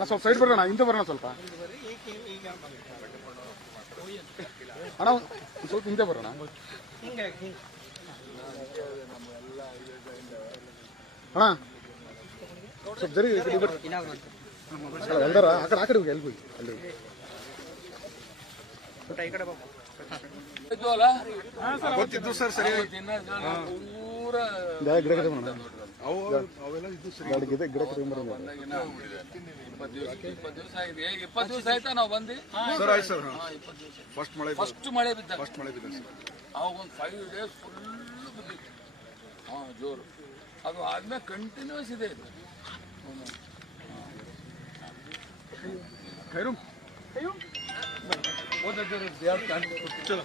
ಸ್ವಲ್ಪ ಸೈಡ್ ಬರೋಣ ಹಿಂದೆ ಬರೋಣ ಸ್ವಲ್ಪ. ಅಣ್ಣ ಸ್ವಲ್ಪ ಹಿಂದೆ ಬರೋಣ. ಅಣ್ಣ ಸ್ವಲ್ಪ ಜರಿ ಎಲ್ಲರ ಆ ಕಡೆ ಆ ಕಡೆ ಹೋಗಿ ಅಲ್ಲಿ ಹೋಗಿ. ಗೊತ್ತಿದ್ದು ಸರ್ ಸರಿ ಪೂರ ಗಿಡ ಅವೆಲ್ಲ ಇದು ಸರಿ ಗಾಡಿ ಗಿಡ ಇಪ್ಪತ್ತು ದಿವಸ ಇಪ್ಪತ್ತು ದಿವಸ ಆಗಿದೆ. ಈಗ ಇಪ್ಪತ್ತು ದಿವಸ ಆಯ್ತಾ ನಾವು ಬಂದು? ಸರ್ ಆಯ್ತು ಸರ್. ದಿವಸ ಫಸ್ಟ್ ಮಳೆ ಫಸ್ಟ್ ಮಳೆ ಬಿದ್ದ. ಫಸ್ಟ್ ಮಳೆ ಬಿದ್ದ ಸರ್. ಅವಾಗ ಒಂದು ಫೈವ್ ಡೇಸ್ ಫುಲ್ ಬಿದ್ದಿತ್ತು. ಹಾಂ ಜೋರು. ಅದು ಆದ್ಮೇಲೆ ಕಂಟಿನ್ಯೂಸ್ ಇದೆ ಇದು. ಖೈರುಮ್ ಚಲೋ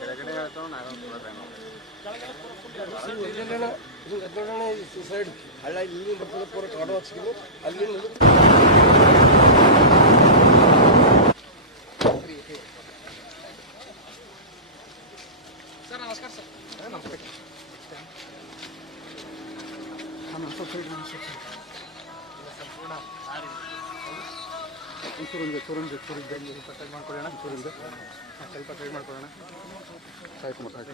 ಬೇರೆ ಊಟಿಗೆ ಸರ್ ಬುಜರ ಹಳ್ಳ ಇಲ್ಲಿ ಬರ್ತದೆ ಪೂರ ಕಾಡು ಹಚ್ಚಿದ್ರು ಅಲ್ಲಿ ಒಂಚೂರೊಂದು ಚೂರೊಂದು ಚೂರಿದ್ದೆ ಕಟ್ ಮಾಡ್ಕೊಳ್ಳೋಣ ಚೂರಿಂದ ಸ್ವಲ್ಪ ಮಾಡ್ಕೊಳ್ಳೋಣ. ಸಾಯ್ಕು ಸಾಯ್ಕು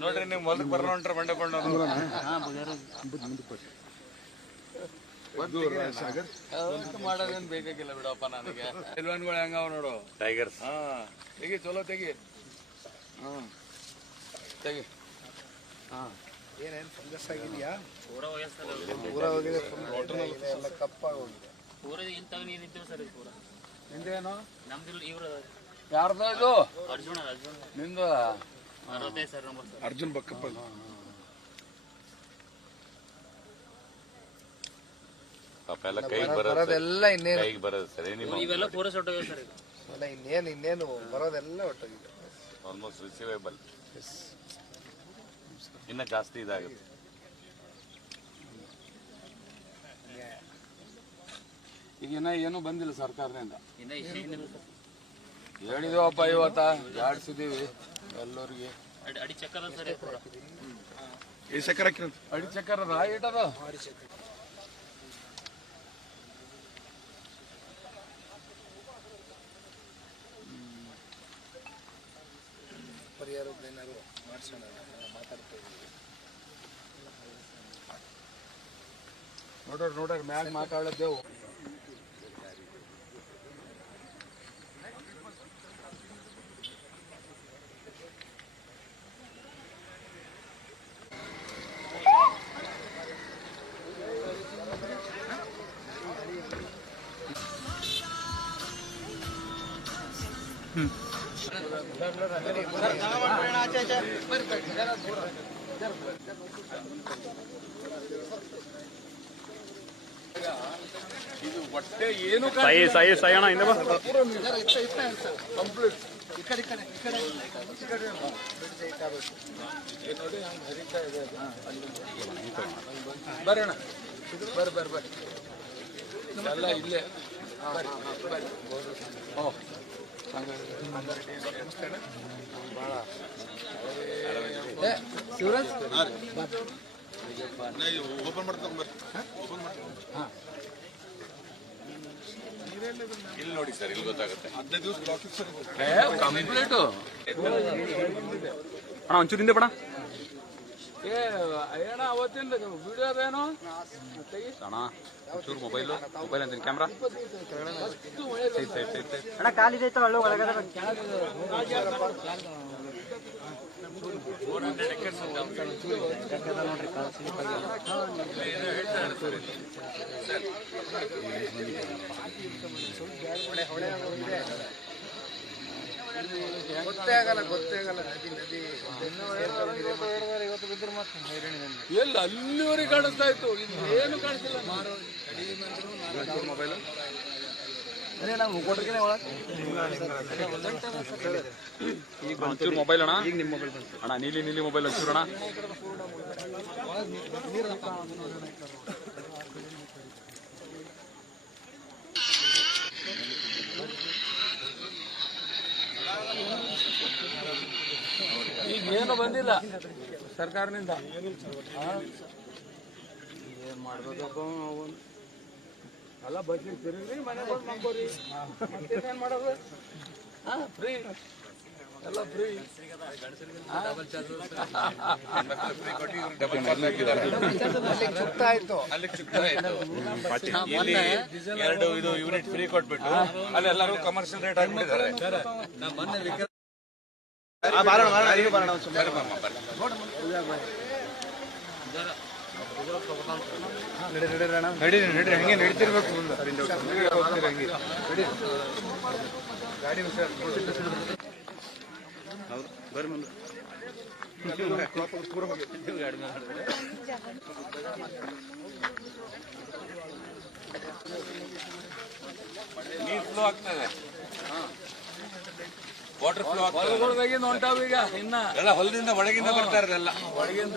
ನೋಡ್ರಿ ನೀವು ಮೊದಲು ಬರೋಣ ಬಂಡೆ ಬಣ್ಣ ಮಾಡೋದೇನು ಬೇಕಾಗಿಲ್ಲ ಬಿಡಪ್ಪ ನನಗೆ. ಎಲ್ವನ್ಗಳು ಹೆಂಗಾವ ನೋಡು. ಟೈಗರ್ಸ್ ಹಾ ತೆಗಿ ಚಲೋ ತೆಗಿ. ಹಾ ತೆಗಿ. ಏನೇನು ಫಂಗಸ್ ಆಗಿದೆಯಾ? ಪೂರ ಹೋಗಿದೆ ಫುಲ್ ಎಲ್ಲ ಕಪ್ಪಾಗಿ ಹೋಗಿದೆ. ಪೂರ ಇಂಥವ್ ನೀರಿದ್ದೀವಿ ಸರ್ ಪೂರ. ನಿಂದೇನು? ನಮ್ದು ಇವ್ರ ಯಾರ್ದ ಇದು ಅರ್ಜುನ ಅರ್ಜುನ. ನಿಂದು? ಅರ್ಜುನ್ ಬಕ್ಕಪ್ಪ. ಪಾಪ ಎಲ್ಲ ಕೈಗೆ ಬರೋದು ಬರೋದೆಲ್ಲ ಇನ್ನೇನು. ಕೈಗೆ ಬರೋದು ಸರ್. ನಿಮ್ಮ ಇವೆಲ್ಲ ಪೂರ ಸೊಟ್ಟೋಗ್ಯಾವ ಸರ್ ಇದು. ಅಲ್ಲ ಇನ್ನೇನು ಇನ್ನೇನು ಬರೋದೆಲ್ಲ ಒಟ್ಟೋಗಿದೆ ಆಲ್ಮೋಸ್ಟ್ ರಿಸೀವೇಬಲ್ ಇನ್ನ ಜಾಸ್ತಿ ಇದಾಗುತ್ತೆ. ಈಗ ಇನ್ನ ಏನೂ ಬಂದಿಲ್ಲ ಸರ್ಕಾರದಿಂದ. ಇನ್ನ ಏನಿಲ್ಲ ಸರ್. ಹೇಳಿದವಪ್ಪ ಇವತ್ತ ಜಾಡ್ಸಿದೀವಿ ಎಲ್ಲರಿಗೆ. ಅಡಿ ಅಡಿ ಚಕ್ಕದ ಸರ್ ಇದು ಪೂರ. ಈ ಸಕ್ಕರೆ ಹಾಕಿರಂತ ಅಡಿ ಚಕ್ಕರ ಇಟ್ಟದ ಪರಿಹಾರದ ಏನಾದ್ರು ಮಾಡಿಸೋಣ ಮಾತಾಡ್ತಾ ಇದ್ದೀವಿ ನೋಡ್ರಿ ನೋಡ್ರಿ ಮ್ಯಾಗ ಮಾತಾಡದ್ದೇವು ಇದು ಹೊಟ್ಟೆ ಏನು ಸಾಯಿ ಸಾಯಿ ಸಾಯಿ ಅಣ್ಣ ಹಿಂದೆ. ಬರ್ರಿ ಬರ್ರಿ ಬರ್ರಿ ಎಲ್ಲ ಶಿವರಾಜ್ ಓಪನ್ ಮಾಡ್ತಾರೆ ಇಲ್ಲಿ ನೋಡಿ ಸರ್ ಗೊತ್ತಾಗುತ್ತೆ ಹದಿನೈದು ದಿವಸ ಬೇಡ ಏ ಏನ ಅವತ್ತಿಂದ ವಿಡಿಯೋ ಅದೇನು? ತೆಗಿ ಅಣ್ಣ ಚೂರು ಮೊಬೈಲು ಮೊಬೈಲ್ ಅಂತೀನಿ camera side side side side ಅಣ್ಣ ಕಾಲಿದೈತಲ್ಲ ಒಳ್ಳೆ ಒಳಗಡೆ ಫೋರ್ ಹಂಡ್ರೆಡ್ ಎಕರ್ಸ್ ಹೇಳ್ತಾರೆ ಸರ್ ಇಲ್ಲಿ. ಗೊತ್ತೇ ಆಗಲ್ಲ ಗೊತ್ತೇ ಆಗಲ್ಲ ಎಲ್ಲ? ಅಲ್ಲಿವರೆಗೆ ಕಾಣಿಸ್ತಾ ಇತ್ತು. ಏನು ಕಾಣಿಸಿಲ್ಲ. ಒಂಚೂರು ಮೊಬೈಲ್ ಅಣ್ಣ. ಅಣ್ಣ, ನೀಲಿ ನೀಲಿ ಮೊಬೈಲ್ ಒಂಚೂರು ಅಣ್ಣ. ಈಗ ಏನು ಬಂದಿಲ್ಲ ಸರ್ಕಾರದಿಂದ ಏನು ಮಾಡ್ಬೇಕಪ್ಪ ಎಲ್ಲ ಬಸ್ಸಿಗೆ ತಿರುಗ್ರಿ ಮನೆ ಬಂದು ಮಾಡ್ಕೋರಿ ಮತ್ತೇನೇನ್ ಮಾಡೋದು? ಹಾ ಫ್ರೀ ಎಲ್ಲ ಫ್ರೀ ಇಲ್ಲಿ ಎರಡು ಇದು ಯೂನಿಟ್ ಫ್ರೀ ಕೊಟ್ಬಿಟ್ಟು ಅಲ್ಲಿ ಎಲ್ಲರೂ ಕಮರ್ಷಿಯಲ್ ರೇಟ್ ಆಗ್ಬಿಟ್ಟಿದ್ದಾರೆ ನಡಿ ನಡಿ ಹಂಗೆ ನಡಿತಿರ್ಬೇಕು ಮುಂದೆ. ಗಾಡಿ ಬರ್ರಿ ಮುಂದೆ. ನೀರ್ ಫ್ಲೋ ಆಗ್ತದೆ. ವಾಟರ್ ಫ್ಲೋ ಆಗ್ತದೆ. ಹೊಲಗೊಳದಾಗಿಂದ ಹೊಂಟಾವ ಈಗ ಇನ್ನ. ಎಲ್ಲ ಹೊಲದಿಂದ ಒಳಗಿಂದ ಬರ್ತಾ ಇರೋದೆಲ್ಲ. ಒಳಗಿಂದ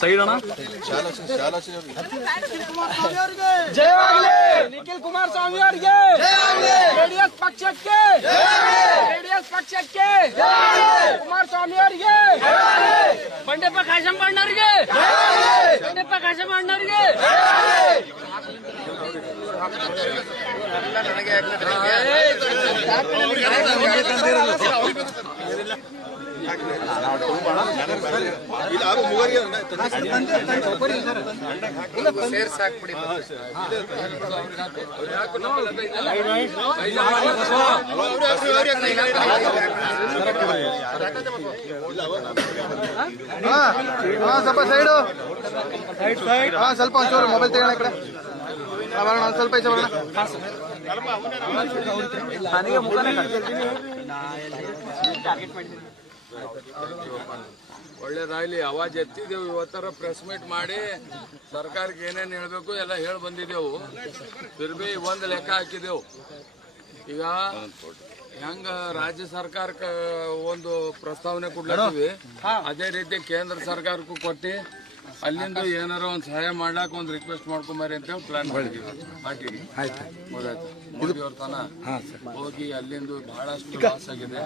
ಸೈಡ್ ಅಣ್ಣ ನಿಖಿಲ್ ಕುಮಾರಸ್ವಾಮಿ ಅವರಿಗೆ ಜೆಡಿಎಸ್ ಪಕ್ಷಕ್ಕೆ ಜೆಡಿಎಸ್ ಪಕ್ಷಕ್ಕೆ ಕುಮಾರಸ್ವಾಮಿ ಅವರಿಗೆ ಬಂಡೆಪ್ಪ ಕಾಶಂಬ ಅಣ್ಣವ್ರಿಗೆ ಬಂಡೆಪ್ಪ ಕಾಶಂಬ ಅಣ್ಣವ್ರಿಗೆ ನನಗೆ ಸ್ವಲ್ಪ ಸೈಡು ಹಾ ಸ್ವಲ್ಪ ಒಂಚೂರು ಮೊಬೈಲ್ ತೆಗೋಣ ಈ ಕಡೆ ಬರೋಣ ಒಂದ್ ಸ್ವಲ್ಪ ಈಚೆ ಬರೋಣ ಒಳ್ಳೇದಾಗ್ಲಿ ಅವಾಜ್ ಎತ್ತಿದೆವು. ಇವತ್ತರ ಪ್ರೆಸ್ ಮೀಟ್ ಮಾಡಿ ಸರ್ಕಾರಕ್ಕೆ ಏನೇನು ಹೇಳಬೇಕು ಎಲ್ಲ ಹೇಳಿ ಬಂದಿದ್ದೆವು ಫಿರ್ಬಿ ಒಂದು ಲೆಕ್ಕ ಹಾಕಿದೆವು. ಈಗ ಹೆಂಗ ರಾಜ್ಯ ಸರ್ಕಾರಕ್ಕೆ ಒಂದು ಪ್ರಸ್ತಾವನೆ ಕೊಡ್ಲತ್ತೀವಿ ಅದೇ ರೀತಿ ಕೇಂದ್ರ ಸರ್ಕಾರಕ್ಕೂ ಕೊಟ್ಟು ಅಲ್ಲಿಂದ ಏನಾರ ಒಂದು ಸಹಾಯ ಮಾಡ್ಲಾಕ ಒಂದು ರಿಕ್ವೆಸ್ಟ್ ಮಾಡ್ಕೊಂಬಾರಿ ಅಂತ ಹೇಳಿ ಪ್ಲಾನ್ ಮಾಡಿದೀವಿ. ಹಾಕಿವಿ ಗೊತ್ತಾಯ್ತು ಮೋದಿ ಅವ್ರ ತನ ಹೋಗಿ ಅಲ್ಲಿಂದ ಬಹಳಷ್ಟು ಲಾಸ್ ಆಗಿದೆ.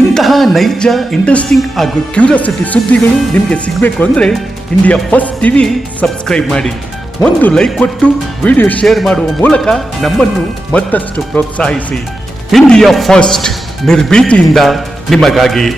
ಇಂತಹ ನೈಜ ಇಂಟ್ರೆಸ್ಟಿಂಗ್ ಹಾಗೂ ಕ್ಯೂರಿಯಾಸಿಟಿ ಸುದ್ದಿಗಳು ನಿಮಗೆ ಸಿಗಬೇಕು ಅಂದರೆ ಇಂಡಿಯಾ ಫಸ್ಟ್ ಟಿವಿ ಸಬ್ಸ್ಕ್ರೈಬ್ ಮಾಡಿ. ಒಂದು ಲೈಕ್ ಕೊಟ್ಟು ವಿಡಿಯೋ ಶೇರ್ ಮಾಡುವ ಮೂಲಕ ನಮ್ಮನ್ನು ಮತ್ತಷ್ಟು ಪ್ರೋತ್ಸಾಹಿಸಿ. ಇಂಡಿಯಾ ಫಸ್ಟ್ ನಿರ್ಭೀತಿಯಿಂದ ನಿಮಗಾಗಿ.